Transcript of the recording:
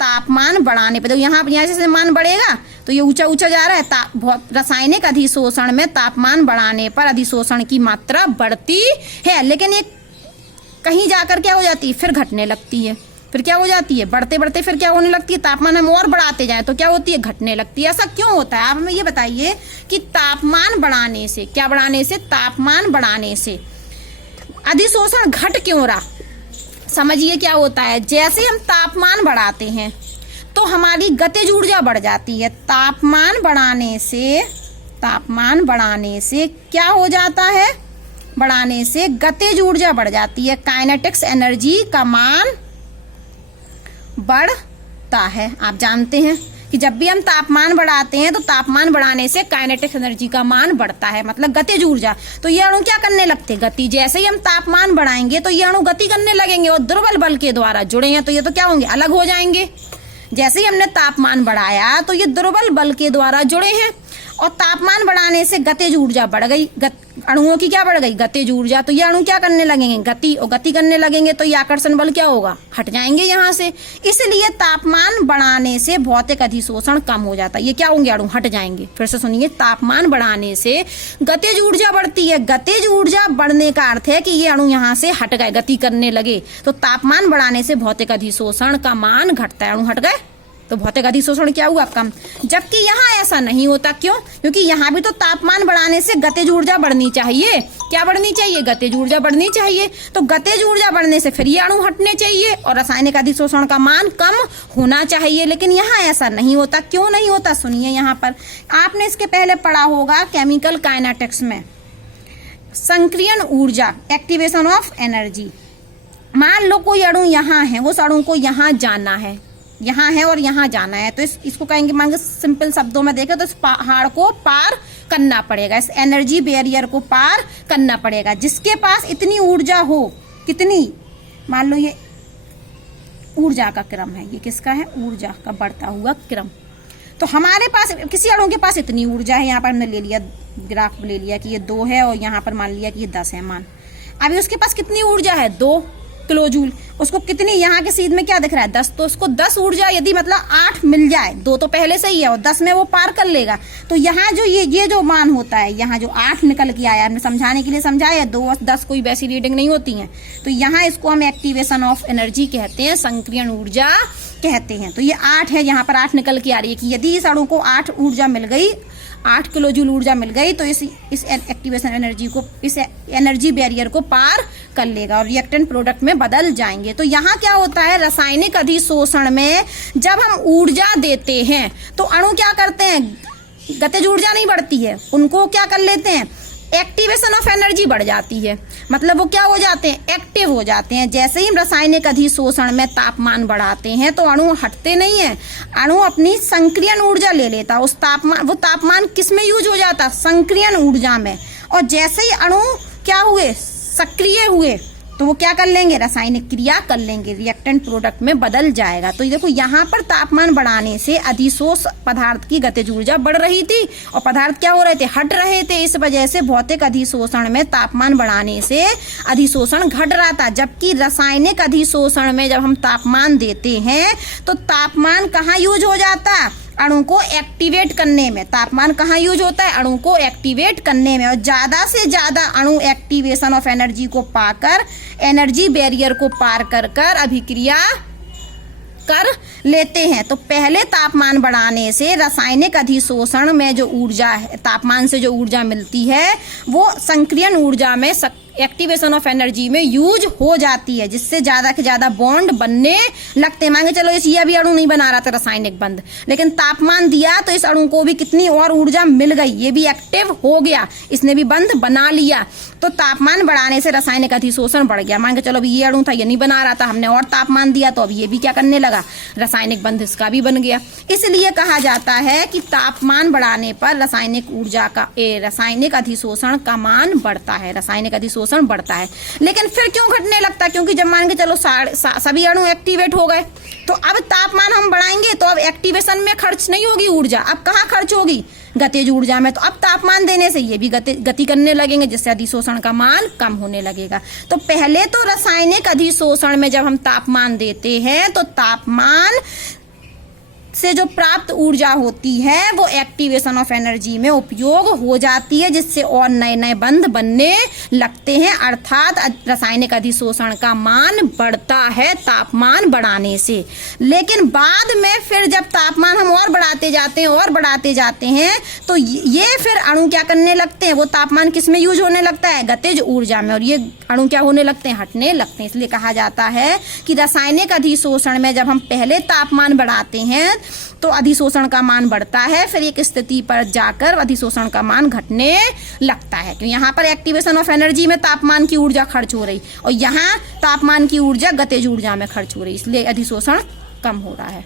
तापमान बढ़ाने पर, तो यहाँ से मान बढ़ेगा तो ये ऊंचा ऊंचा जा रहा है। रासायनिक अधिशोषण में तापमान बढ़ाने पर अधिशोषण की मात्रा बढ़ती है, लेकिन ये कहीं जाकर क्या हो जाती है, फिर घटने लगती है। फिर क्या हो जाती है, बढ़ते बढ़ते फिर क्या होने लगती है, तापमान हम और बढ़ाते जाएं तो क्या होती है, घटने लगती है। ऐसा क्यों होता है, आप हमें ये बताइए कि तापमान बढ़ाने से, क्या बढ़ाने से, तापमान बढ़ाने से अधिशोषण घट क्यों रहा। समझिए क्या होता है, जैसे हम तापमान बढ़ाते हैं तो हमारी गतिज ऊर्जा बढ़ जाती है। तापमान बढ़ाने से क्या हो जाता है, बढ़ाने से गतिज ऊर्जा बढ़ जाती है, काइनेटिक्स एनर्जी का मान बढ़ता है। आप जानते हैं कि जब भी हम तापमान बढ़ाते हैं तो तापमान बढ़ाने से काइनेटिक्स एनर्जी का मान बढ़ता है, मतलब गतिज ऊर्जा। तो ये अणु क्या करने लगते हैं, गति। जैसे ही हम तापमान बढ़ाएंगे तो ये अणु गति करने लगेंगे और दुर्बल बल के द्वारा जुड़े हैं तो ये तो क्या होंगे, अलग हो जाएंगे। जैसे ही हमने तापमान बढ़ाया तो ये दुर्बल बल के द्वारा जुड़े हैं और तापमान बढ़ाने से गतिज ऊर्जा बढ़ गई, अणुओं की क्या बढ़ गई, गतिज ऊर्जा। तो ये अणु क्या करने लगेंगे, गति, और गति करने लगेंगे तो ये आकर्षण बल क्या होगा, हट जाएंगे यहाँ से। इसलिए तापमान बढ़ाने से भौतिक अधिशोषण कम हो जाता है, ये क्या होंगे, अणु हट जाएंगे। फिर से सुनिए, तापमान बढ़ाने से गतिज ऊर्जा बढ़ती है। गतिज ऊर्जा बढ़ने का अर्थ है कि ये अणु यहाँ से हट गए, गति करने लगे। तो तापमान बढ़ाने से भौतिक अधिशोषण का मान घटता है, अणु हट गए तो भौतिक अधिशोषण क्या हुआ, कम। जबकि यहाँ ऐसा नहीं होता, क्यों, क्योंकि यहाँ भी तो तापमान बढ़ाने से गतिज ऊर्जा बढ़नी चाहिए। क्या बढ़नी चाहिए, गतिज ऊर्जा बढ़नी चाहिए। तो गतिज ऊर्जा बढ़ने से फिर ये अणु हटने चाहिए और रासायनिक अधिशोषण का मान कम होना चाहिए, लेकिन यहाँ ऐसा नहीं होता। क्यों नहीं होता, सुनिए, यहाँ पर आपने इसके पहले पढ़ा होगा केमिकल काइनेटिक्स में, संक्रियण ऊर्जा, एक्टिवेशन ऑफ एनर्जी। मान लो कोई अणु यहाँ है, उस अणु को यहाँ जाना है, यहाँ है और यहाँ जाना है, तो इसको कहेंगे, मान सिंपल शब्दों में देखें तो इस पहाड़ को पार करना पड़ेगा, इस एनर्जी बैरियर को पार करना पड़ेगा। जिसके पास इतनी ऊर्जा हो, कितनी, मान लो ये ऊर्जा का क्रम है, ये किसका है, ऊर्जा का बढ़ता हुआ क्रम। तो हमारे पास किसी अणु के पास इतनी ऊर्जा है, यहाँ पर हमने ले लिया, ग्राफ ले लिया कि ये 2 है और यहाँ पर मान लिया कि ये 10 है मान। अभी उसके पास कितनी ऊर्जा है, 2 किलो जूल। उसको कितनी, यहाँ के सीध में क्या दिख रहा है, 10। तो उसको 10 ऊर्जा यदि मतलब 8 मिल जाए, 2 तो पहले से ही है और 10 में वो पार कर लेगा। तो यहाँ जो ये जो मान होता है, यहाँ जो 8 निकल के आया, हमने समझाने के लिए समझाया, 2 और 10 कोई वैसी रीडिंग नहीं होती है। तो यहाँ इसको हम एक्टिवेशन ऑफ एनर्जी कहते हैं, संक्रियण ऊर्जा कहते हैं। तो ये 8 है, यहाँ पर 8 निकल के आ रही है कि यदि इस अणु को 8 ऊर्जा मिल गई, 8 किलो जूल ऊर्जा मिल गई, तो इस एक्टिवेशन एनर्जी को, इस एनर्जी बैरियर को पार कर लेगा और रिएक्टेंट प्रोडक्ट में बदल जाएंगे। तो यहाँ क्या होता है, रासायनिक अधिशोषण में जब हम ऊर्जा देते हैं तो अणु क्या करते हैं, गतिज ऊर्जा नहीं बढ़ती है, उनको क्या कर लेते हैं, एक्टिवेशन ऑफ एनर्जी बढ़ जाती है, मतलब वो क्या हो जाते हैं, एक्टिव हो जाते हैं। जैसे ही हम रासायनिक अधिशोषण में तापमान बढ़ाते हैं तो अणु हटते नहीं है, अणु अपनी संक्रियण ऊर्जा ले लेता, उस तापमान, वो तापमान किस में यूज हो जाता, संक्रियण ऊर्जा में। और जैसे ही अणु क्या हुए, सक्रिय हुए, तो वो क्या कर लेंगे, रासायनिक क्रिया कर लेंगे, रिएक्टेंट प्रोडक्ट में बदल जाएगा। तो देखो यहाँ पर तापमान बढ़ाने से अधिशोष पदार्थ की गतिज ऊर्जा बढ़ रही थी और पदार्थ क्या हो रहे थे, हट रहे थे। इस वजह से भौतिक अधिशोषण में तापमान बढ़ाने से अधिशोषण घट रहा था। जबकि रासायनिक अधिशोषण में जब हम तापमान देते हैं तो तापमान कहाँ यूज हो जाता, अणु को एक्टिवेट करने में। तापमान कहाँ यूज होता है, अणु को एक्टिवेट करने में। और ज्यादा से ज्यादा अणु एक्टिवेशन ऑफ एनर्जी को पाकर, एनर्जी बैरियर को पार कर कर अभिक्रिया कर लेते हैं। तो पहले तापमान बढ़ाने से रासायनिक अधिशोषण में जो ऊर्जा है, तापमान से जो ऊर्जा मिलती है, वो संक्रियण ऊर्जा में एक्टिवेशन ऑफ एनर्जी में यूज हो जाती है, जिससे ज्यादा से ज्यादा बॉन्ड बनने लगते हैं। मांगे चलो ये अभी अणु नहीं बना रहा था रासायनिक बंध, लेकिन तापमान दिया तो इस अणु को भी कितनी और ऊर्जा मिल गई, ये भी एक्टिव हो गया, इसने भी बंध बना लिया। तो तापमान बढ़ाने से रासायनिक अधिशोषण बढ़ गया। मांगे चलो अभी ये अणु था, ये नहीं बना रहा था, हमने और तापमान दिया तो अब ये भी क्या करने लगा, रासायनिक बंध इसका भी बन गया। इसलिए कहा जाता है कि तापमान बढ़ाने पर रासायनिक ऊर्जा का, रासायनिक अधिशोषण का मान बढ़ता है, रासायनिक अधिशोषण बढ़ता है। लेकिन फिर क्यों घटने लगता है, क्योंकि जब मान के चलो सभी अणु एक्टिवेट हो गए तो अब तापमान हम बढ़ाएंगे तो अब एक्टिवेशन में खर्च नहीं होगी ऊर्जा, अब कहाँ खर्च होगी, गतिज ऊर्जा में। तो अब तापमान देने से ये भी गति करने लगेंगे, जिससे अधिशोषण का मान कम होने लगेगा। तो पहले तो रासायनिक अधिशोषण में जब हम तापमान देते हैं तो तापमान से जो प्राप्त ऊर्जा होती है वो एक्टिवेशन ऑफ एनर्जी में उपयोग हो जाती है, जिससे और नए नए बंध बनने लगते हैं, अर्थात रासायनिक अधिशोषण का मान बढ़ता है तापमान बढ़ाने से। लेकिन बाद में फिर जब तापमान हम और बढ़ाते जाते हैं तो ये फिर अणु क्या करने लगते हैं, वो तापमान किस में यूज होने लगता है, गतिज ऊर्जा में, और ये अणु क्या होने लगते हैं, हटने लगते हैं। इसलिए कहा जाता है कि रासायनिक अधिशोषण में जब हम पहले तापमान बढ़ाते हैं तो अधिशोषण का मान बढ़ता है, फिर एक स्थिति पर जाकर अधिशोषण का मान घटने लगता है। तो यहाँ पर एक्टिवेशन ऑफ एनर्जी में तापमान की ऊर्जा खर्च हो रही और यहाँ तापमान की ऊर्जा गतिज ऊर्जा में खर्च हो रही, इसलिए अधिशोषण कम हो रहा है।